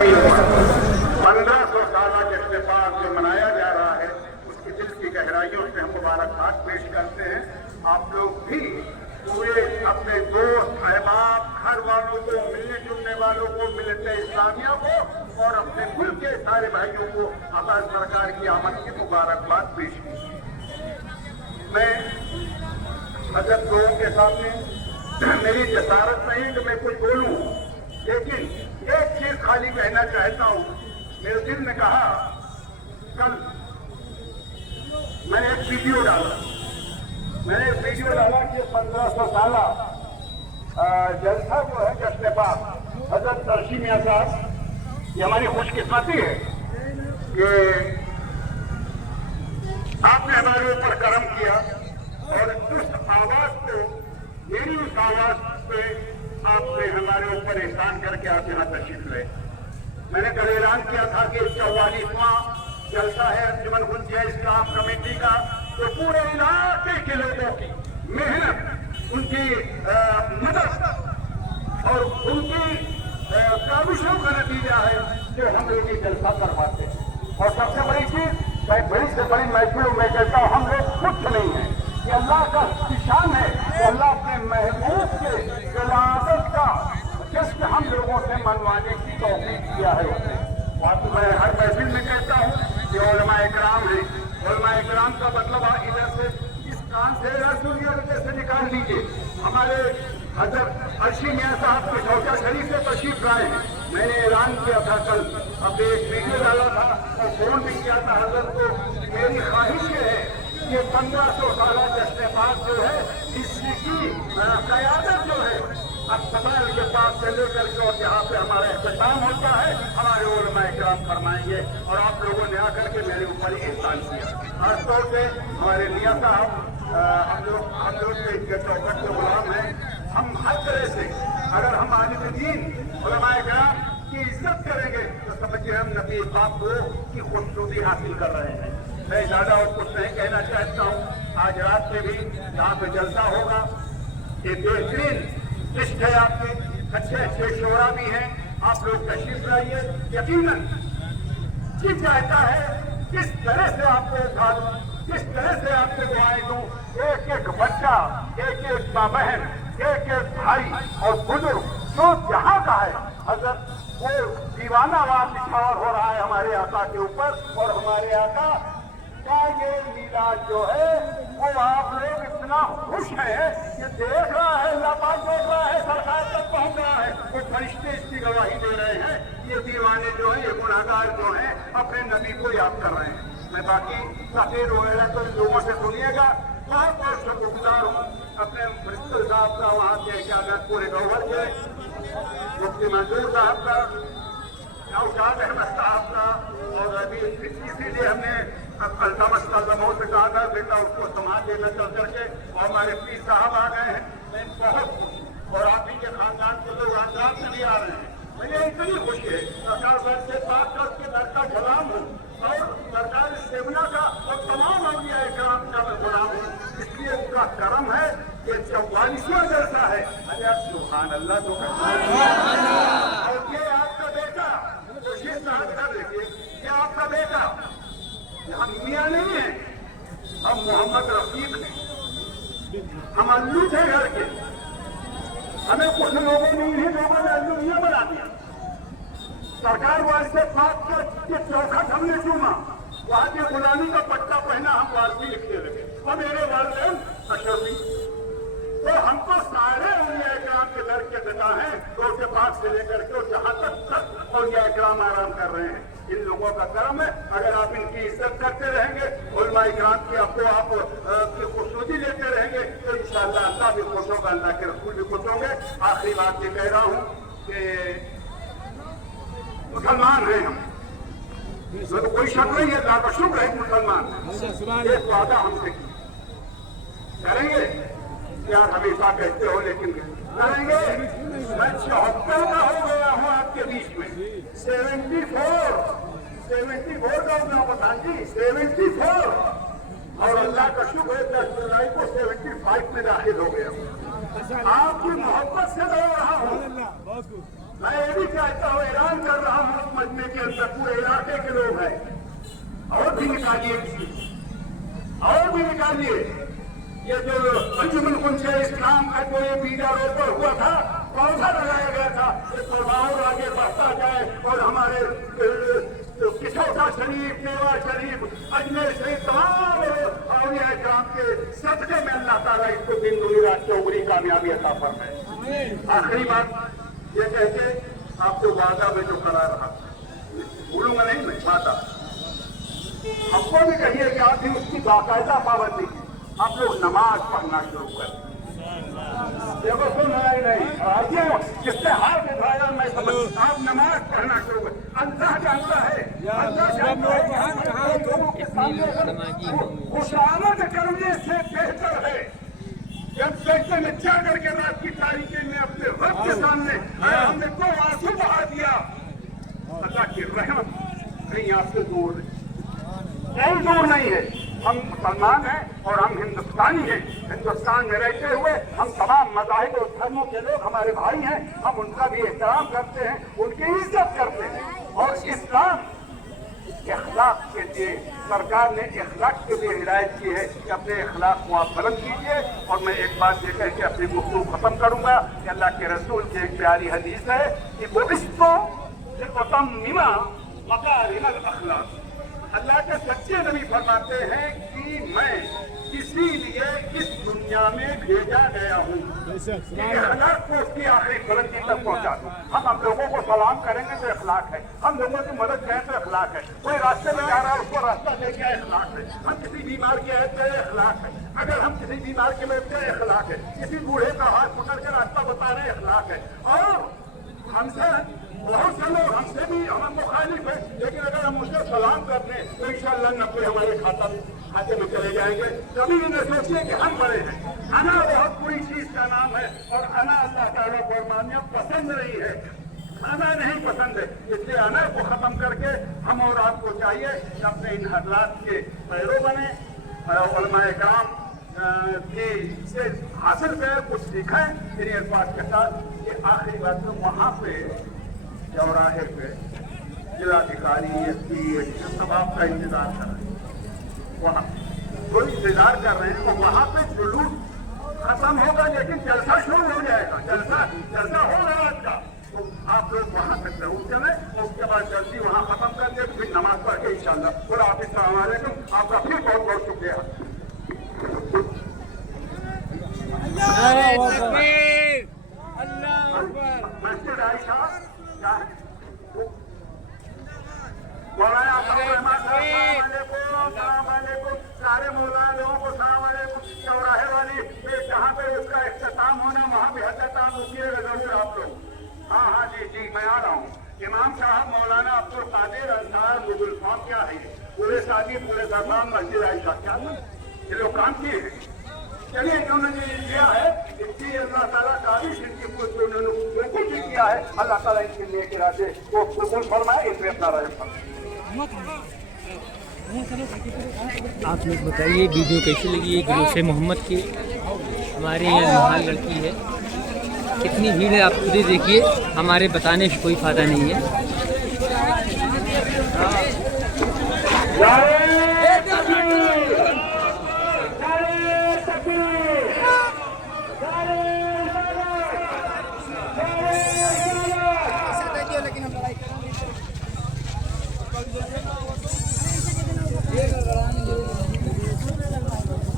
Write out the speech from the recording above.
1500 साल के इत्तेफाक जो मनाया जा रहा है, उसकी दिल की गहराइयों से हम मुबारकबाद पेश करते हैं। आप लोग भी पूरे अपने दोस्त अहबाब घर वालों को, मिलने जुलने वालों को, मिलते इस्लामिया को और अपने मुल्क के सारे भाइयों को अब्बास सरकार की आमद की मुबारकबाद पेश की। मैं हजरत लोगों के सामने मेरी जसारत नहीं कि मैं कुछ बोलूं, लेकिन एक चीज खाली कहना चाहता हूं। मेरे दिल में कहा, कल मैंने एक वीडियो डाला कि 1500 साल जलसा जो है जश्न पाक हजरत अर्शी मियां साहब, ये हमारी खुशकिस्मती है कि आपने हमारे ऊपर करम किया और उस आवाज को, मेरी उस आवाज पे आपने हमारे ऊपर एहसान करके आप यहाँ तशरीफ ले। मैंने कल ऐलान किया था कि 44वां जलसा है अंजुमन हुज्जा इस्लाम कमेटी का, तो पूरे इलाके के लोगों की मेहनत, उनकी मदद और उनकी काविशों का नतीजा है जो हम लोग ये जलसा करवाते हैं। और सबसे बड़ी चीज, मैं बड़ी से बड़ी महफिलों में कहता हूँ, हम लोग कुछ नहीं है, ये अल्लाह का निशान है कि अल्लाह अपने महबूब के विलादत का जश्न हम लोगों से मनवाने की तौफीक किया है उसने। और मैं हर महफिल में कहता हूँ कि उलमा इकराम है। उलमा इकराम का मतलब इधर से इस कान से दुनिया से निकाल लीजिए। हमारे हजरत अर्शी मियां साहब की शौका शरीफ से तशरीफ लाए हैं। मैंने ऐलान किया था कल, अब एक वीडियो डाला था और फोन भी किया था हजरत को। मेरी ख्वाहिश ये है कि 1500 साल जश्न पाक जो है, इसकी क़यादत जो है अस्पताल के पास से लेकर के और जहाँ पे हमारा इख्तिताम होता है, हमारे उलमा इकराम फरमाएंगे। और आप लोगों ने आकर के मेरे ऊपर एहसान किया। खास तौर से हमारे मियां साहब, हम लोग से इनके चौकट के गुलाम हैं। हम हर तरह से अगर हम आलिम दीन उलमा इकराम की इज्जत करेंगे तो समझिए हम नबी पाक को की खूबसूरती हासिल कर रहे हैं। मैं ज्यादा और कुछ नहीं कहना चाहता हूँ। आज रात में भी यहाँ पे जलसा होगा। ये बेहतरीन लिस्ट है आपकी, अच्छे अच्छे शोरा भी हैं। आप लोग तशरीफ लाइए। यकीनन जी चाहता है किस तरह से आपको उठाऊं, किस तरह से आपसे दुआएं दूं। एक एक बच्चा, एक एक माँ बहन, एक एक भाई और बुजुर्ग जो जहाँ का है, हजरत वो दीवानावार निछावर हो रहा है हमारे आका के ऊपर। और हमारे आका का ये मीलाद जो है वो आप लोग इतना खुश है कि देख रहा है, अल्लाह पाक देख रहा है, सरकार तक पहुंच रहा है, वो फरिश्ते इसकी गवाही दे रहे हैं। ये दीवाने जो है, ये गुनाहगार जो हैं, अपने नबी को याद कर रहे हैं। मैं बाकी तकरीर वगैरह तो लोगों से सुनिएगा। बहुत बहुत शुक्रगुजार हूँ अपने प्रिंसिपल साहब का, वहाँ के क्या पूरे गवर्नर के, मुफ्ती मंजूर साहब का, नौशाद अहमद साहब का। और अभी इसीलिए हमने अल्तमस से कहा था बेटा उसको संभाल लेना चल करके, और हमारे पीर साहब आ गए हैं। मैं बहुत खुश, और आप ही के खानदान के लोग आजाद से भी आ रहे हैं। मुझे इतनी खुशी है सरकार साहब से बात करके दर का गुलाम हूँ, और सरकार सेवना का और तमाम अलिया इकराम का मैं गुलाम हूँ। इसलिए उसका करम है कि 44वां जलसा है। अरे सुभान अल्लाह। तो और ये आपका बेटा कोशिश कर देखिए, ये आपका बेटा, हम मियाँ नहीं है, हम मोहम्मद रफीक हैं, हम अल्लू थे घर के। हमें कुछ लोगों ने, इन्हीं लोगों ने अल्लू मियाँ बना दिया। सरकार वाले पाक के चौखट हमने चूमा, वहां के गुलामी का पट्टा पहना, हम वारसी लिखने लगे। और मेरे वालिदैन अशरफी, तो हमको सारे औलिया इकराम के दर के देता है, तो उसके पास से लेकर के जहां तक औलिया इकराम आराम कर रहे हैं। इन लोगों का करम है। अगर आप इनकी इज्जत करते रहेंगे, उलमा इकराम की आपको आप की खुशनुदी लेते रहेंगे, तो इंशाअल्लाह अल्लाह भी खुश होगा, अल्लाह के रसूल भी खुश होंगे। आखिरी बात ये कह रहा हूँ कि मुसलमान हैं हम, तो कोई शक नहीं है, अल्लाह का शुक्र है मुसलमान है। एक वादा हमसे करेंगे, यार हमेशा कहते हो लेकिन करेंगे। मैं 74 का हो गया हूँ आपके बीच में, 74 का मैं बता जी, 74। और अल्लाह का शुक्र है 10 जुलाई को 75 में दाखिल हो गया हूँ। आपकी मोहब्बत से दौड़ रहा हूँ। मैं ये भी चाहता हूँ, ऐलान कर रहा हूँ मजमे के अंदर पूरे इलाके के लोग हैं, और भी निकालिए, और भी निकालिए। ये जो अंजुमन कुंसे इस्लाम का जो ये बीजा रोपण हुआ था, पौधा लगाया गया था, ये पौधा और आगे बढ़ता जाए और हमारे किशोरा शरीफ, मेवा शरीफ, अजमेर शरीफ, तमाम औलिया किराम के सदके में अल्लाह ताला इसको दिन दुनी रात चौगुनी कामयाबी अता फरमाए। आखिरी बात ये कह के आपको वादा में जो करा रहा, भूलूंगा नहीं मैं वादा, हमको भी कहिए कि आप भी उसकी बाकायदा पाबंदी की। आप लोग नमाज पढ़ना शुरू कर, देखो सुन रहा ही नहीं, आइए जिससे हाथ उठाया मैं समझ, आप नमाज पढ़ना शुरू कर। अल्लाह जानता है, अल्लाह जानता है लोगों के सामने खुशामद करने से बेहतर है जब सजदे में जा करके रात की तारीखी में अपने रब के सामने हमने को आंसू बहा दिया। अल्लाह की रहमत कहीं आपसे दूर नहीं, कहीं दूर नहीं है। हम मुसलमान हैं और हम हिंदुस्तानी हैं। हिंदुस्तान में रहते हुए हम तमाम मज़ाहिब और धर्मों के लोग हमारे भाई हैं, हम उनका भी एहतराम करते हैं, उनकी इज्जत करते हैं। और इस्लाम इखलाक के लिए, सरकार ने इखलाक के लिए हिदायत की है कि अपने इखलाक को आप बुलंद कीजिए। और मैं एक बात ये कह के अपनी गुफ्तगू खत्म करूंगा कि अल्लाह के रसूल की एक प्यारी हदीस है कि बुइस्तु लिउतम्मिमा मकारिमल अखलाक। अल्लाह के सच्चे नबी फरमाते हैं कि मैं इसीलिए इस दुनिया में भेजा गया हूँ कि अखलाक को उसकी आखिरी बुलंदी तक पहुँचा दूँ। हम लोगों को सलाम करेंगे तो अखलाक है, हम लोगों की मदद करें तो अखलाक है, कोई रास्ते में जा रहा है उसको रास्ता लेके आए अखलाक है, हम किसी बीमार के आए तो अखलाक है, अगर हम किसी बीमार के में गए अखलाक है, किसी बूढ़े का हाथ पकड़ के रास्ता बता रहे अखलाक है। और हमसे बहुत से लोग हमसे भी हम मुखालिफ है, लेकिन अगर हम उसे सलाम कर दें तो इंशाअल्लाह नब्बे हमारे खाते में चले जाएंगे। कभी भी न सोचिए कि हम बड़े हैं। अना बहुत बुरी चीज का नाम है और अना अल्लाह ताला को मानिए पसंद नहीं है, अना नहीं पसंद है। इसलिए अना को खत्म करके हम और आपको चाहिए कि अपने इन हजरात के पैरों बने, उलमाए किराम से हासिल करें, कुछ सीखें इन अल्फाज के साथ। ये आखिरी बात तो वहाँ पे चौराहे पे जिलाधिकारी, एसपी, सब आपका इंतजार कर रहे हैं, वहाँ कोई इंतजार कर रहे हैं। तो वहाँ पे जुलूस खत्म होगा लेकिन जलसा शुरू हो जाएगा, जलसा हो रहा है का। तो आप लोग वहाँ तक जरूर चलें और उसके बाद जल्दी वहाँ खत्म कर दे, फिर नमाज पढ़ के इंशाअल्लाह। और आप अस्सलाम वालेकुम, आपका फिर बहुत बहुत शुक्रिया। मस्जिद आयशा मौलाना सारे मौलाना लोगों को सलाम वालेकुम। चौराहे वाली जहाँ पे उसका इख्तिताम होना वहाँ भी इख्तिताम रुकिएगा जरूर आप लोग। हाँ हाँ जी जी मैं आ रहा हूँ। इमाम साहब मौलाना अब्दुल कादिर अंसार मुगल फॉर्म क्या है, पूरे शादी पूरे दरबार मस्जिद आयशा क्या ये लोग काम किए हैं। चलिए इन्होंने किया है, इसकी अल्लाह ताला काबिश इनकी बिल्कुल भी किया है, अल्लाह ताला इनके लिए इरादे वो कबूल फरमाए, इसमें अपना रहे। आप लोग बताइए वीडियो कैसी लगी है। गुरूश मोहम्मद की हमारे यहाँ नहाल लड़की है, कितनी भीड़ है आप खुद ही देखिए, हमारे बताने से कोई फ़ायदा नहीं है। लेकिन हम लड़ाई